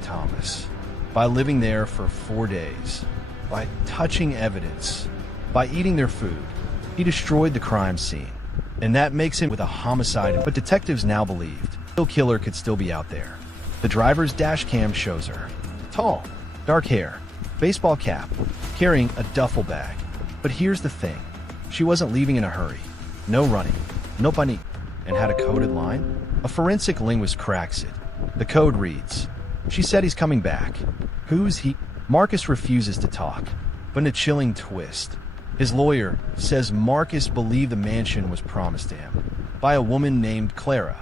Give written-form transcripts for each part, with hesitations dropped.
murdered Thomas by living there for 4 days, by touching evidence, by eating their food. He destroyed the crime scene, and that makes him with a homicide. But detectives now believed the killer could still be out there. The driver's dash cam shows her. Tall, dark hair, baseball cap, carrying a duffel bag. But here's the thing. She wasn't leaving in a hurry. No running, no panic, and had a coded line. A forensic linguist cracks it. The code reads, "She said he's coming back. Who's he?" Marcus refuses to talk, but in a chilling twist, his lawyer says Marcus believed the mansion was promised to him by a woman named Clara.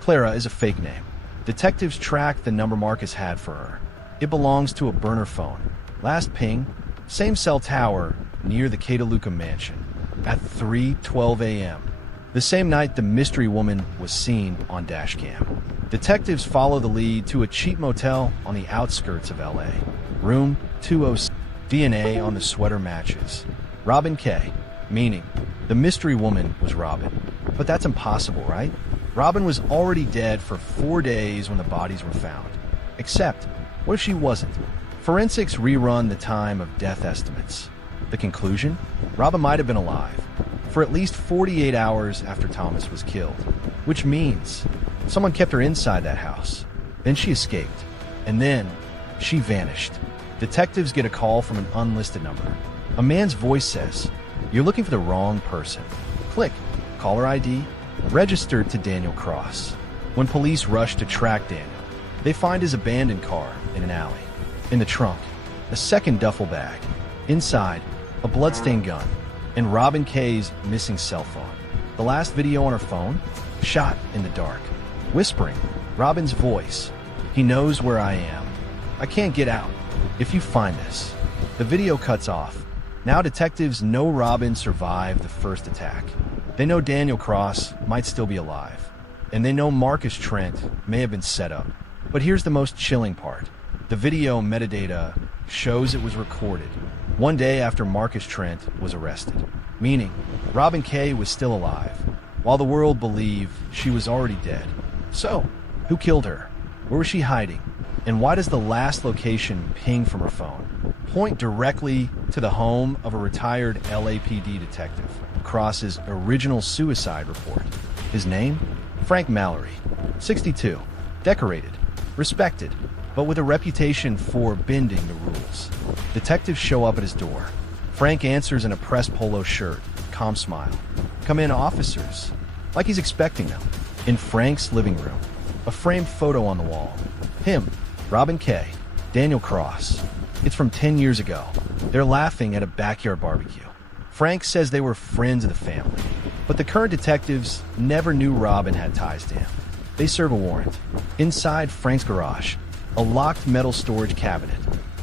Clara is a fake name. Detectives track the number Marcus had for her. It belongs to a burner phone. Last ping, same cell tower near the Cataluca mansion at 3:12 a.m. The same night the mystery woman was seen on dashcam. Detectives follow the lead to a cheap motel on the outskirts of LA. Room 206. DNA on the sweater matches Robin K., meaning the mystery woman was Robin. But that's impossible, right? Robin was already dead for 4 days when the bodies were found. Except, what if she wasn't? Forensics rerun the time of death estimates. The conclusion? Robin might have been alive for at least 48 hours after Thomas was killed, which means someone kept her inside that house. Then she escaped, and then she vanished. Detectives get a call from an unlisted number. A man's voice says, "You're looking for the wrong person." Click. Caller ID registered to Daniel Cross. When police rush to track Daniel, they find his abandoned car in an alley. In the trunk, a second duffel bag. Inside, a bloodstained gun, and Robin K.'s missing cell phone. The last video on her phone, shot in the dark, whispering Robin's voice. "He knows where I am. I can't get out. If you find this." The video cuts off. Now detectives know Robin survived the first attack. They know Daniel Cross might still be alive. And they know Marcus Trent may have been set up. But here's the most chilling part. The video metadata shows it was recorded 1 day after Marcus Trent was arrested, meaning Robin K. was still alive, while the world believed she was already dead. So, who killed her? Where was she hiding? And why does the last location ping from her phone point directly to the home of a retired LAPD detective, Cross's original suicide report? His name? Frank Mallory, 62, decorated, respected, but with a reputation for bending the rules. Detectives show up at his door. Frank answers in a pressed polo shirt, calm smile. "Come in, officers," like he's expecting them. In Frank's living room, a framed photo on the wall. Him, Robin K., Daniel Cross. It's from 10 years ago. They're laughing at a backyard barbecue. Frank says they were friends of the family, but the current detectives never knew Robin had ties to him. They serve a warrant. Inside Frank's garage, a locked metal storage cabinet.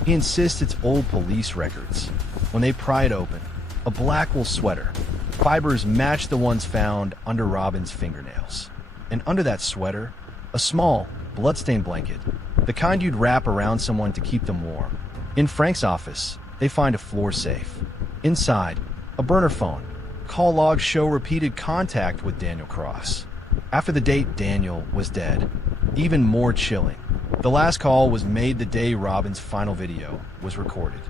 He insists it's old police records. When they pry it open, a black wool sweater. Fibers match the ones found under Robin's fingernails. And under that sweater, a small, bloodstained blanket, the kind you'd wrap around someone to keep them warm. In Frank's office, they find a floor safe. Inside, a burner phone. Call logs show repeated contact with Daniel Cross. After the date Daniel was dead. Even more chilling, the last call was made the day Robin's final video was recorded.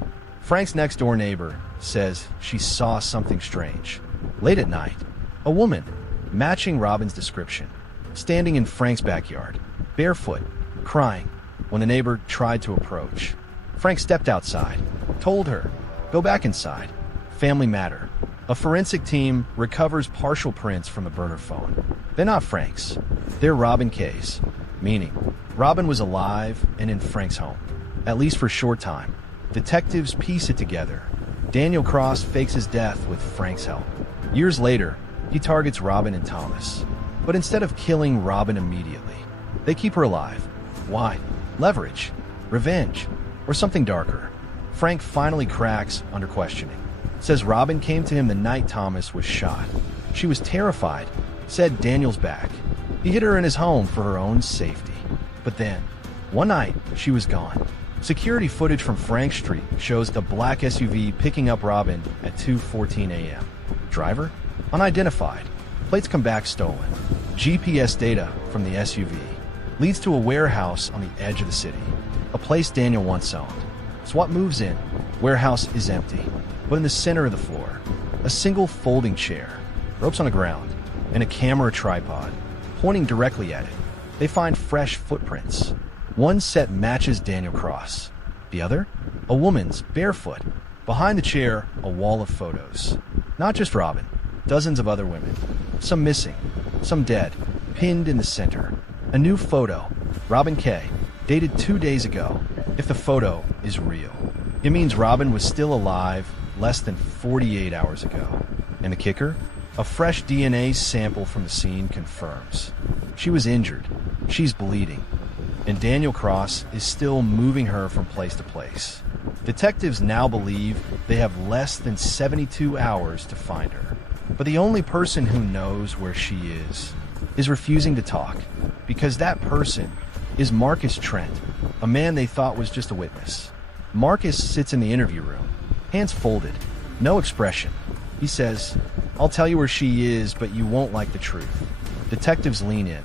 Frank's next-door neighbor says she saw something strange. Late at night, a woman, matching Robin's description, standing in Frank's backyard, barefoot, crying. When the neighbor tried to approach, Frank stepped outside, told her, "Go back inside. Family matter." A forensic team recovers partial prints from the burner phone. They're not Frank's. They're Robin K.'s, meaning Robin was alive and in Frank's home, at least for a short time. Detectives piece it together. Daniel Cross fakes his death with Frank's help. Years later, he targets Robin and Thomas. But instead of killing Robin immediately, they keep her alive. Why? Leverage, revenge, or something darker. Frank finally cracks under questioning. Says Robin came to him the night Thomas was shot. She was terrified, said Daniel's back. He hid her in his home for her own safety. But then, one night, she was gone. Security footage from Frank Street shows the black SUV picking up Robin at 2:14 a.m. Driver? Unidentified. Plates come back stolen. GPS data from the SUV. leads to a warehouse on the edge of the city, a place Daniel once owned. SWAT moves in. Warehouse is empty, but in the center of the floor, a single folding chair, ropes on the ground, and a camera tripod pointing directly at it. They find fresh footprints. One set matches Daniel Cross. The other? A woman's, barefoot. Behind the chair, a wall of photos. Not just Robin, dozens of other women. Some missing, some dead, pinned in the center. A new photo, Robin K., dated 2 days ago. If the photo is real, it means Robin was still alive less than 48 hours ago. And the kicker? A fresh DNA sample from the scene confirms. She was injured. She's bleeding. And Daniel Cross is still moving her from place to place. Detectives now believe they have less than 72 hours to find her. But the only person who knows where she is refusing to talk, because that person is Marcus Trent, a man they thought was just a witness. Marcus sits in the interview room, hands folded, no expression. He says, "I'll tell you where she is, but you won't like the truth." Detectives lean in.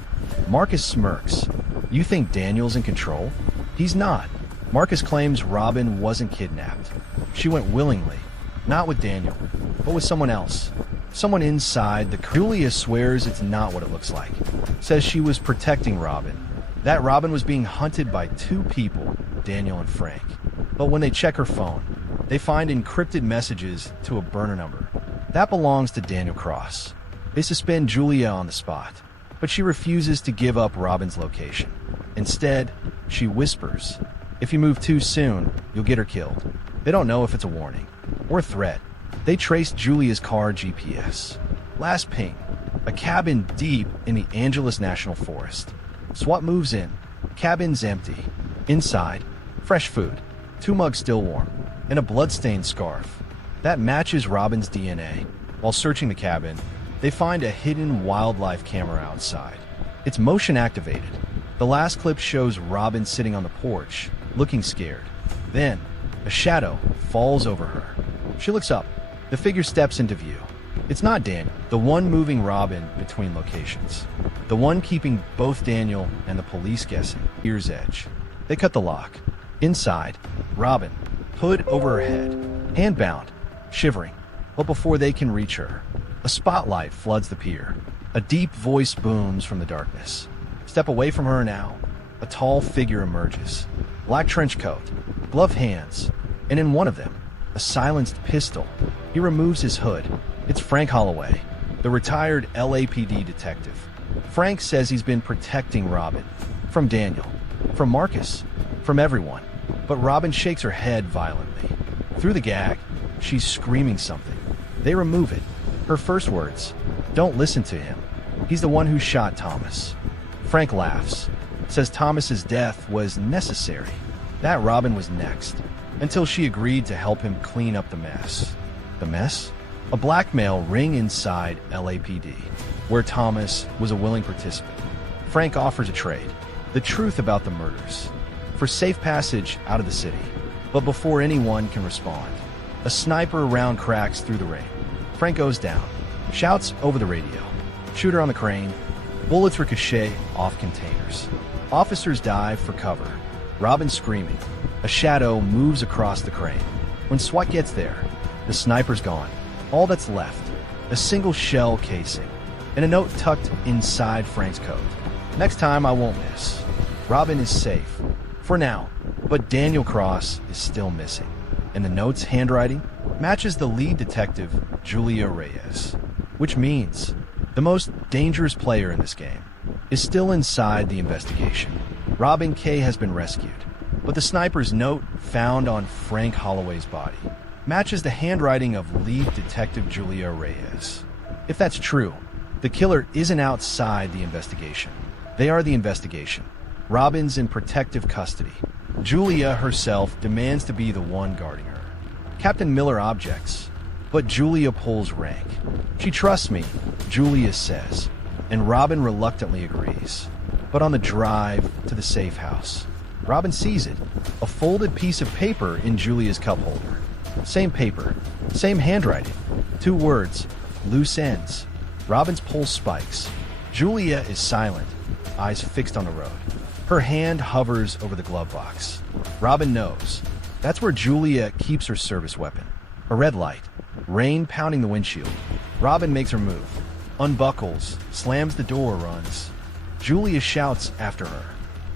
Marcus smirks. "You think Daniel's in control?" He's not. Marcus claims Robin wasn't kidnapped. She went willingly, not with Daniel, but with someone else. Someone inside the... Julia swears it's not what it looks like. Says she was protecting Robin. That Robin was being hunted by two people, Daniel and Frank. But when they check her phone, they find encrypted messages to a burner number. That belongs to Daniel Cross. They suspend Julia on the spot, but she refuses to give up Robin's location. Instead, she whispers, "If you move too soon, you'll get her killed." They don't know if it's a warning or a threat. They trace Julia's car GPS. Last ping, a cabin deep in the Angeles National Forest. SWAT moves in. Cabin's empty. Inside, fresh food, 2 mugs still warm, and a bloodstained scarf. That matches Robin's DNA. While searching the cabin, they find a hidden wildlife camera outside. It's motion activated. The last clip shows Robin sitting on the porch, looking scared. Then, a shadow falls over her. She looks up. The figure steps into view. It's not Daniel, the one moving Robin between locations. The one keeping both Daniel and the police guessing. Ear's edge. They cut the lock. Inside, Robin, hood over her head, hand-bound, shivering. But before they can reach her, a spotlight floods the pier. A deep voice booms from the darkness. Step away from her now. A tall figure emerges. Black trench coat, gloved hands, and in one of them, a silenced pistol. He removes his hood. It's Frank Holloway, the retired LAPD detective. Frank says he's been protecting Robin. From Daniel. From Marcus. From everyone. But Robin shakes her head violently. Through the gag, she's screaming something. They remove it. Her first words, "Don't listen to him. He's the one who shot Thomas." Frank laughs. Says Thomas's death was necessary. That Robin was next. Until she agreed to help him clean up the mess. The mess? A blackmail ring inside LAPD, where Thomas was a willing participant. Frank offers a trade, the truth about the murders, for safe passage out of the city. But before anyone can respond, a sniper round cracks through the rain. Frank goes down, shouts over the radio, "Shooter on the crane." Bullets ricochet off containers. Officers dive for cover. Robin screaming. A shadow moves across the crane. When SWAT gets there, the sniper's gone. All that's left, a single shell casing, and a note tucked inside Frank's coat. "Next time I won't miss." Robin is safe, for now, but Daniel Cross is still missing. And the note's handwriting matches the lead detective, Julia Reyes. Which means the most dangerous player in this game is still inside the investigation. Robin K. has been rescued, but the sniper's note found on Frank Holloway's body matches the handwriting of lead detective Julia Reyes. If that's true, the killer isn't outside the investigation. They are the investigation. Robin's in protective custody. Julia herself demands to be the one guarding her. Captain Miller objects, but Julia pulls rank. "She trusts me," Julia says, and Robin reluctantly agrees. But on the drive to the safe house, Robin sees it, a folded piece of paper in Julia's cup holder. Same paper, same handwriting. 2 words, loose ends. Robin's pulse spikes. Julia is silent, eyes fixed on the road. Her hand hovers over the glove box. Robin knows. That's where Julia keeps her service weapon. A red light. Rain pounding the windshield. Robin makes her move. Unbuckles, slams the door, runs. Julia shouts after her.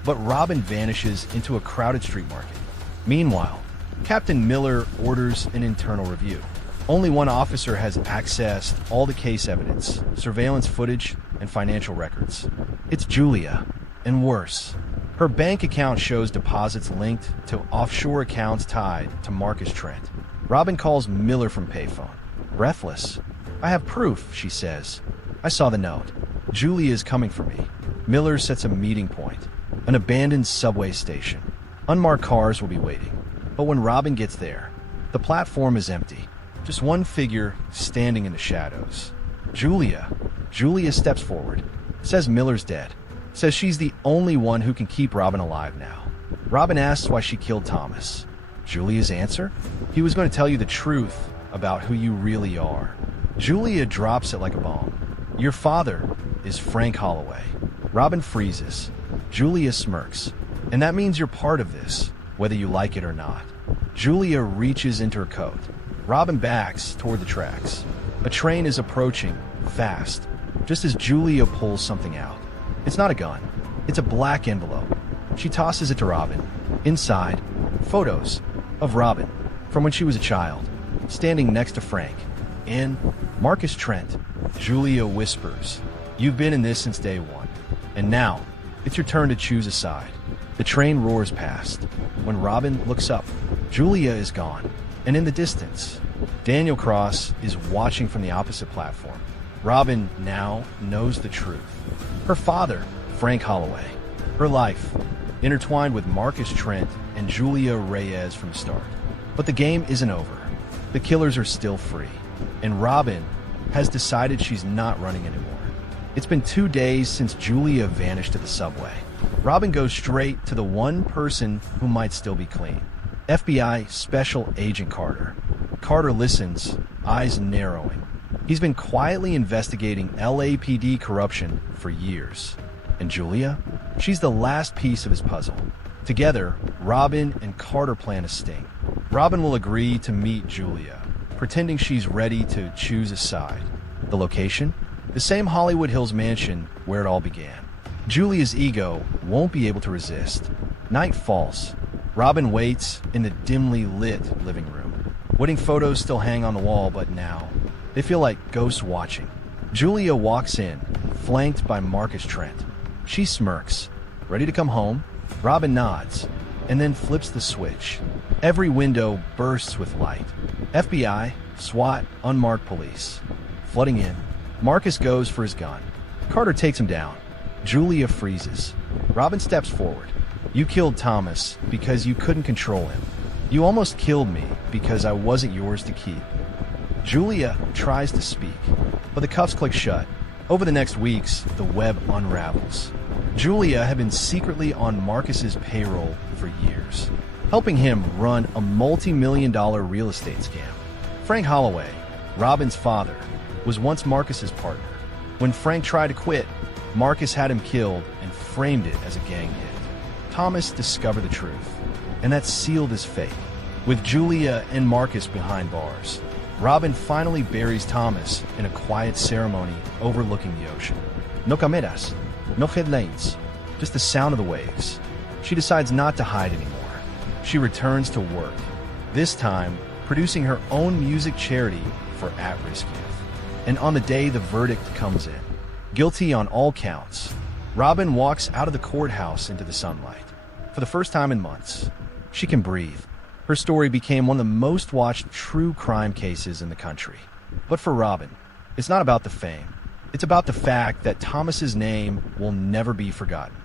But Robin vanishes into a crowded street market. Meanwhile, Captain Miller orders an internal review. Only one officer has accessed all the case evidence, surveillance footage, and financial records. It's Julia, and worse. Her bank account shows deposits linked to offshore accounts tied to Marcus Trent. Robin calls Miller from payphone. Breathless. "I have proof," she says. "I saw the note. Julia is coming for me." Miller sets a meeting point. An abandoned subway station. Unmarked cars will be waiting. But when Robin gets there, the platform is empty. Just one figure standing in the shadows. Julia. Julia steps forward. Says Miller's dead. Says she's the only one who can keep Robin alive now. Robin asks why she killed Thomas. Julia's answer? He was going to tell you the truth about who you really are. Julia drops it like a bomb. Your father is Frank Holloway. Robin freezes. Julia smirks. And that means you're part of this, whether you like it or not. Julia reaches into her coat. Robin backs toward the tracks. A train is approaching, fast, just as Julia pulls something out. It's not a gun. It's a black envelope. She tosses it to Robin. Inside, photos of Robin from when she was a child, standing next to Frank. And Marcus Trent. Julia whispers, "You've been in this since day one. And now, it's your turn to choose a side." The train roars past. When Robin looks up, Julia is gone. And in the distance, Daniel Cross is watching from the opposite platform. Robin now knows the truth. Her father, Frank Holloway. Her life, intertwined with Marcus Trent and Julia Reyes from the start. But the game isn't over. The killers are still free. And Robin has decided she's not running anymore. It's been 2 days since Julia vanished at the subway. Robin goes straight to the one person who might still be clean. FBI Special Agent Carter. Carter listens, eyes narrowing. He's been quietly investigating LAPD corruption for years. And Julia? She's the last piece of his puzzle. Together, Robin and Carter plan a sting. Robin will agree to meet Julia, pretending she's ready to choose a side. The location? The same Hollywood Hills mansion where it all began. Julia's ego won't be able to resist. Night falls. Robin waits in the dimly lit living room. Wedding photos still hang on the wall, but now they feel like ghosts watching. Julia walks in, flanked by Marcus Trent. She smirks. Ready to come home? Robin nods, and then flips the switch. Every window bursts with light. FBI, SWAT, unmarked police. Flooding in. Marcus goes for his gun. Carter takes him down. Julia freezes. Robin steps forward. You killed Thomas because you couldn't control him. You almost killed me because I wasn't yours to keep. Julia tries to speak, but the cuffs click shut. Over the next weeks, the web unravels. Julia had been secretly on Marcus's payroll for years, helping him run a multi-million-dollar real estate scam. Frank Holloway, Robin's father, was once Marcus's partner. When Frank tried to quit, Marcus had him killed and framed it as a gang hit. Thomas discovered the truth, and that sealed his fate. With Julia and Marcus behind bars, Robin finally buries Thomas in a quiet ceremony overlooking the ocean. No cameras, no headlines, just the sound of the waves. She decides not to hide anymore. She returns to work, this time producing her own music charity for at-risk youth. And on the day the verdict comes in, guilty on all counts, Robin walks out of the courthouse into the sunlight. For the first time in months, she can breathe. Her story became one of the most watched true crime cases in the country. But for Robin, it's not about the fame. It's about the fact that Thomas's name will never be forgotten.